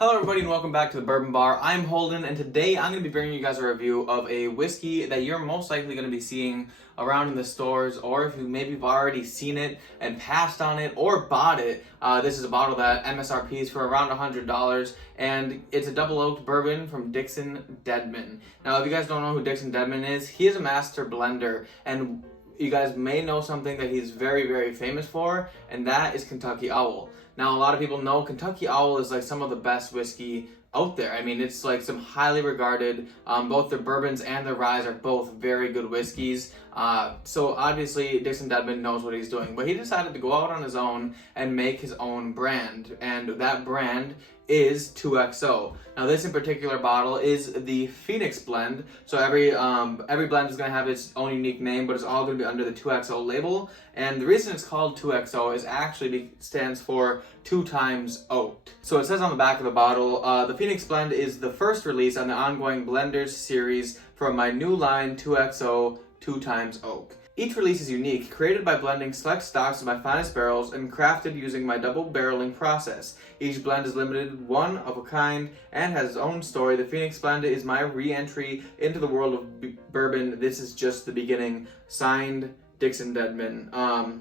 Hello everybody and welcome back to the Bourbon Bar. I'm Holden and today I'm going to be bringing you guys a review of a whiskey that you're most likely going to be seeing around in the stores, or if you maybe have already seen it and passed on it or bought it. This is a bottle that MSRP is for around $100 and it's a double oaked bourbon from Dixon Dedman. Now if you guys don't know who Dixon Dedman is, he is a master blender, and you guys may know something that he's very famous for, and that is Kentucky Owl. Now, a lot of people know Kentucky Owl is like some of the best whiskey out there. I mean, it's like some highly regarded, both their bourbons and their ryes are both very good whiskeys. So obviously Dixon Dedman knows what he's doing, but he decided to go out on his own and make his own brand, and that brand is 2XO. Now this in particular bottle is the Phoenix blend, so every blend is going to have its own unique name, but it's all going to be under the 2XO label. And the reason it's called 2XO is actually stands for 2 times oaked. So it says on the back of the bottle, the Phoenix blend is the first release on the ongoing Blenders series from my new line 2XO 2 times oak. Each release is unique, created by blending select stocks of my finest barrels and crafted using my double barreling process. Each blend is limited, one of a kind, and has its own story. The Phoenix blend is my re-entry into the world of bourbon. This is just the beginning. Signed, Dixon Dedman.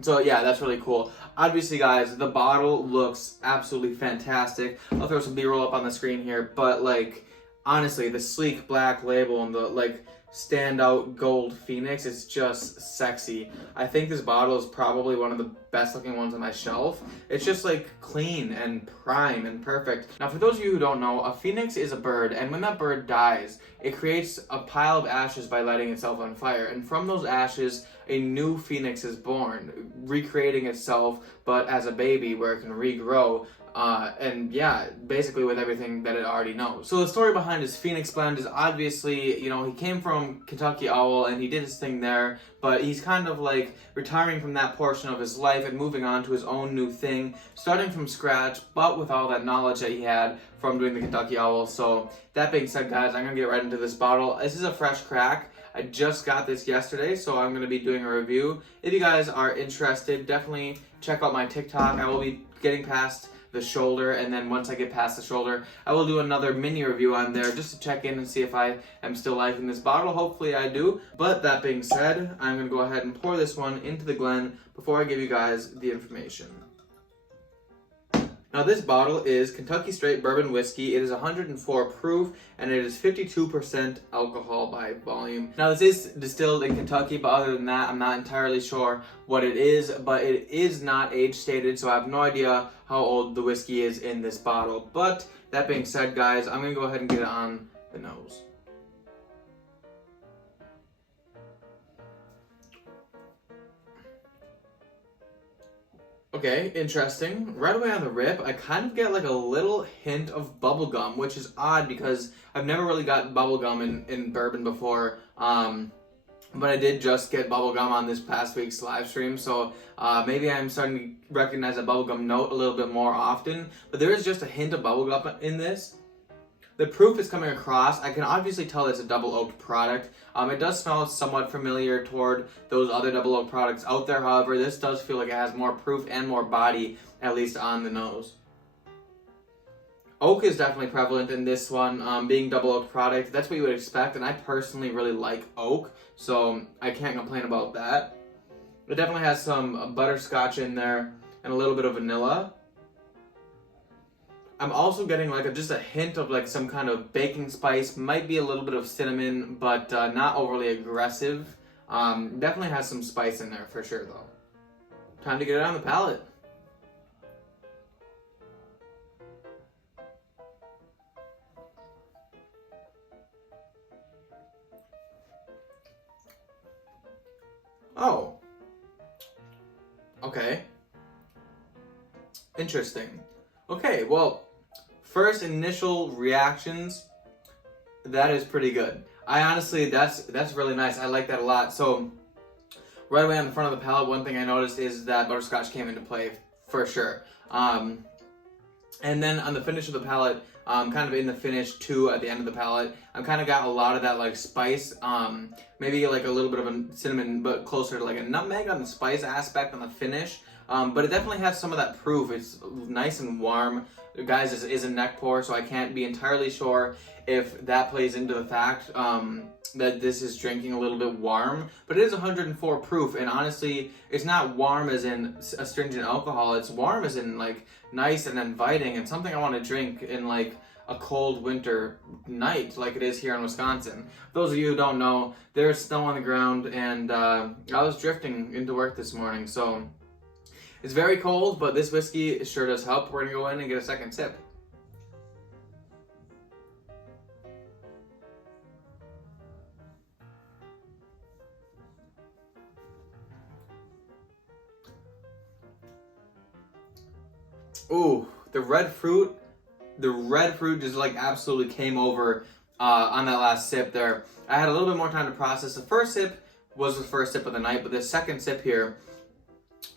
So yeah, that's really cool. Obviously guys, the bottle looks absolutely fantastic. I'll throw some B-roll up on the screen here, but like, honestly, the sleek black label and the like standout gold Phoenix is just sexy. I think this bottle is probably one of the best looking ones on my shelf. It's just like clean and prime and perfect. Now for those of you who don't know, a Phoenix is a bird, and when that bird dies, it creates a pile of ashes by lighting itself on fire, and from those ashes a new Phoenix is born, recreating itself but as a baby where it can regrow. And yeah, basically with everything that it already knows. So the story behind his Phoenix blend is obviously, you know, he came from Kentucky Owl and he did his thing there, but he's kind of like retiring from that portion of his life and moving on to his own new thing, starting from scratch, but with all that knowledge that he had from doing the Kentucky Owl. So that being said, guys, I'm gonna get right into this bottle. This is a fresh crack. I just got this yesterday, so I'm going to be doing a review. If you guys are interested, definitely check out my TikTok. I will be getting past the shoulder, and then once I get past the shoulder, I will do another mini review on there just to check in and see if I am still liking this bottle. Hopefully I do. But that being said, I'm going to go ahead and pour this one into the Glen before I give you guys the information. Now this bottle is Kentucky Straight Bourbon Whiskey. It is 104 proof and it is 52% alcohol by volume. Now this is distilled in Kentucky, but other than that, I'm not entirely sure what it is, but it is not age stated, so I have no idea how old the whiskey is in this bottle. But that being said, guys, I'm gonna go ahead and get it on the nose. Okay, interesting. Right away on the rip, I kind of get like a little hint of bubblegum, which is odd because I've never really got bubblegum in bourbon before. But I did just get bubblegum on this past week's live stream, so maybe I'm starting to recognize a bubblegum note a little bit more often. But there is just a hint of bubblegum in this. The proof is coming across. I can obviously tell it's a double oaked product. It does smell somewhat familiar toward those other double oaked products out there. However, this does feel like it has more proof and more body, at least on the nose. Oak is definitely prevalent in this one, being double oaked product. That's what you would expect, and I personally really like oak, so I can't complain about that. It definitely has some butterscotch in there and a little bit of vanilla. I'm also getting like just a hint of like some kind of baking spice, might be a little bit of cinnamon, but not overly aggressive. Definitely has some spice in there for sure though. Time to get it on the palate. Oh. Okay. Interesting. Okay, well, first initial reactions, that is pretty good. I honestly, that's really nice. I like that a lot. So right away on the front of the palate, one thing I noticed is that butterscotch came into play for sure. And then on the finish of the palate, kind of in the finish too, at the end of the palate, I've kind of got a lot of that like spice, maybe like a little bit of a cinnamon, but closer to like a nutmeg on the spice aspect on the finish. but it definitely has some of that proof. It's nice and warm. Guys, this is a neck pour, so I can't be entirely sure if that plays into the fact that this is drinking a little bit warm, but it is 104 proof, and honestly, it's not warm as in astringent alcohol. It's warm as in like nice and inviting, and something I want to drink in like a cold winter night like it is here in Wisconsin. For those of you who don't know, there's snow on the ground, and I was drifting into work this morning, so it's very cold, but this whiskey sure does help. We're gonna go in and get a second sip. Ooh, the red fruit just like absolutely came over on that last sip there. I had a little bit more time to process. The first sip was the first sip of the night, but the second sip here,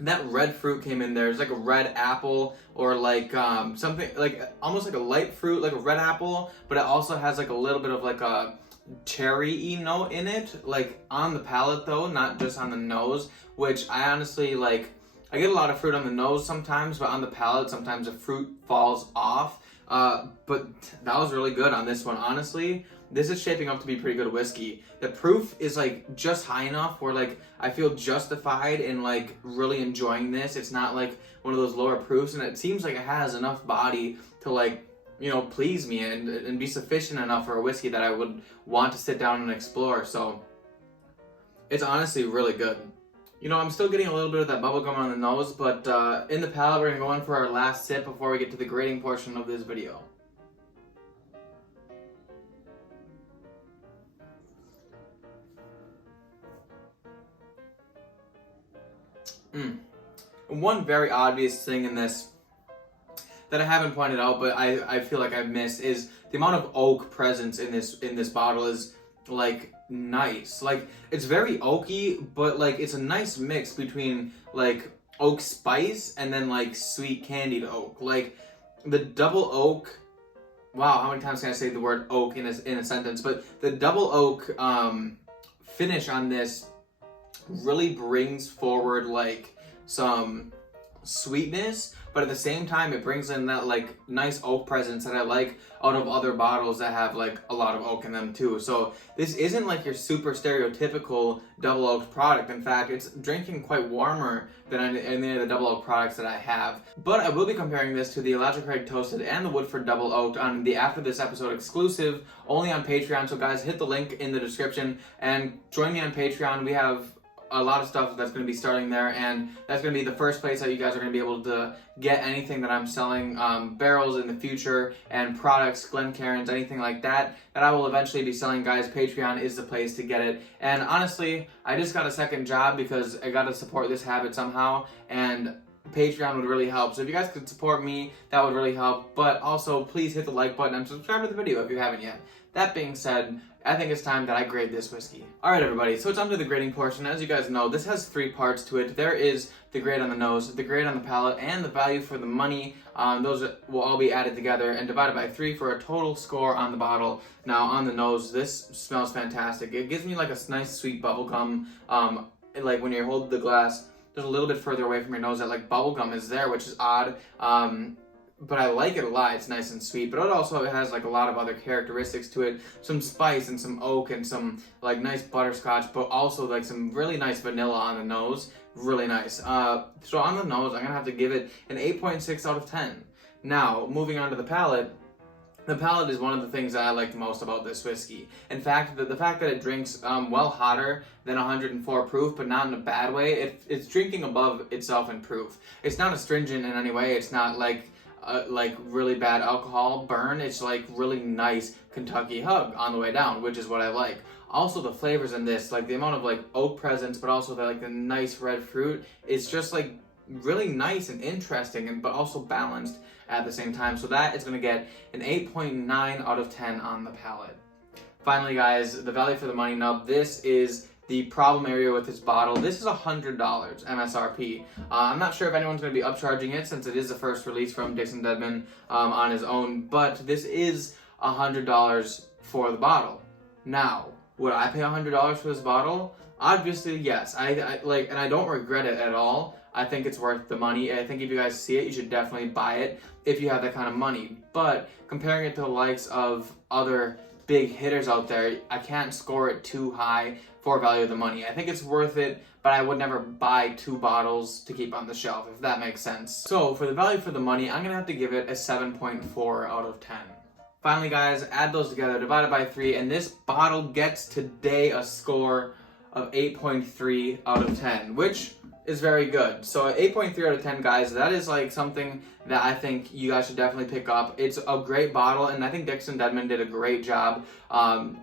that red fruit came in there. It's like a red apple, or like something like almost like a light fruit, like a red apple, but it also has like a little bit of like a cherry-y note in it, like on the palate though, not just on the nose, which I honestly like. I get a lot of fruit on the nose sometimes, but on the palate, sometimes the fruit falls off. But that was really good on this one. Honestly, this is shaping up to be pretty good whiskey. The proof is like just high enough where like I feel justified in like really enjoying this. It's not like one of those lower proofs, and it seems like it has enough body to like, you know, please me and be sufficient enough for a whiskey that I would want to sit down and explore. So it's honestly really good. You know, I'm still getting a little bit of that bubblegum on the nose, but in the palate, we're going to go in for our last sip before we get to the grading portion of this video. One very obvious thing in this that I haven't pointed out, but I feel like I've missed, is the amount of oak presence in this bottle is like nice. Like it's very oaky, but like it's a nice mix between like oak spice and then like sweet candied oak. Like the double oak, wow, how many times can I say the word oak in a sentence? But the double oak finish on this really brings forward like some sweetness, but at the same time it brings in that like nice oak presence that I like out of other bottles that have like a lot of oak in them too. So this isn't like your super stereotypical double oaked product. In fact, it's drinking quite warmer than any of the double oak products that I have. But I will be comparing this to the Elijah Craig Toasted and the Woodford Double Oaked on the After This Episode exclusive only on Patreon. So guys, hit the link in the description and join me on Patreon. We have a lot of stuff that's going to be starting there, and that's going to be the first place that you guys are going to be able to get anything that I'm selling, barrels in the future and products, Glencairns, anything like that I will eventually be selling. Guys, Patreon is the place to get it. And honestly, I just got a second job because I got to support this habit somehow, and Patreon would really help. So if you guys could support me, that would really help. But also, please hit the like button and subscribe to the video if you haven't yet. That being said, I think it's time that I grade this whiskey. Alright everybody, so it's on to the grading portion. As you guys know, this has 3 parts to it. There is the grade on the nose, the grade on the palate, and the value for the money. Those will all be added together and divided by 3 for a total score on the bottle. Now on the nose, this smells fantastic. It gives me like a nice sweet bubble gum. Like when you're holding the glass, there's a little bit further away from your nose that like bubble gum is there, which is odd. But I like it a lot. It's nice and sweet, but it also has like a lot of other characteristics to it. Some spice and some oak and some like nice butterscotch, but also like some really nice vanilla on the nose. Really nice. So on the nose, I'm gonna have to give it an 8.6 out of 10. Now, moving on to the palate. The palate is one of the things that I like the most about this whiskey. In fact, the fact that it drinks well hotter than 104 proof, but not in a bad way. It's drinking above itself in proof. It's not astringent in any way. It's not like really bad alcohol burn. It's like really nice Kentucky hug on the way down, which is what I like. Also the flavors in this, like the amount of like oak presence, but also the nice red fruit, it's just like really nice and interesting, but also balanced at the same time. So that is going to get an 8.9 out of 10 on the palate. Finally guys, the value for the money. Now this is the problem area with this bottle. This is $100 MSRP. I'm not sure if anyone's going to be upcharging it since it is the first release from Dixon Dedman on his own, but this is $100 for the bottle. Now, would I pay $100 for this bottle? Obviously, yes. I like, and I don't regret it at all. I think it's worth the money. I think if you guys see it, you should definitely buy it if you have that kind of money. But comparing it to the likes of other big hitters out there, I can't score it too high for value of the money. I think it's worth it, but I would never buy 2 bottles to keep on the shelf, if that makes sense. So for the value for the money, I'm gonna have to give it a 7.4 out of 10. Finally, guys, add those together, divide it by 3, and this bottle gets today a score of 8.3 out of 10, which is very good. So 8.3 out of 10, guys, that is like something that I think you guys should definitely pick up. It's a great bottle, and I think Dixon Dedman did a great job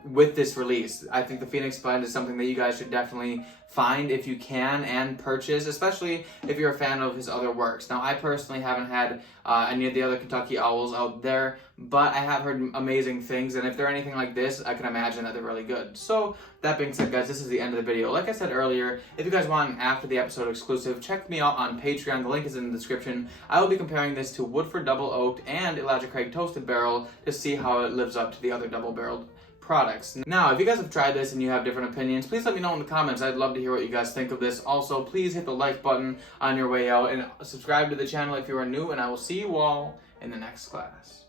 with this release. I think the Phoenix Blend is something that you guys should definitely find if you can and purchase, especially if you're a fan of his other works. Now, I personally haven't had any of the other Kentucky Owls out there, but I have heard amazing things, and if they're anything like this, I can imagine that they're really good. So that being said, guys, this is the end of the video. Like I said earlier, if you guys want an after the episode exclusive, check me out on Patreon. The link is in the description. I will be comparing this to Woodford Double Oaked and Elijah Craig Toasted Barrel to see how it lives up to the other double barreled products. Now, if you guys have tried this and you have different opinions, please let me know in the comments. I'd love to hear what you guys think of this. Also, please hit the like button on your way out and subscribe to the channel if you are new, and I will see you all in the next class.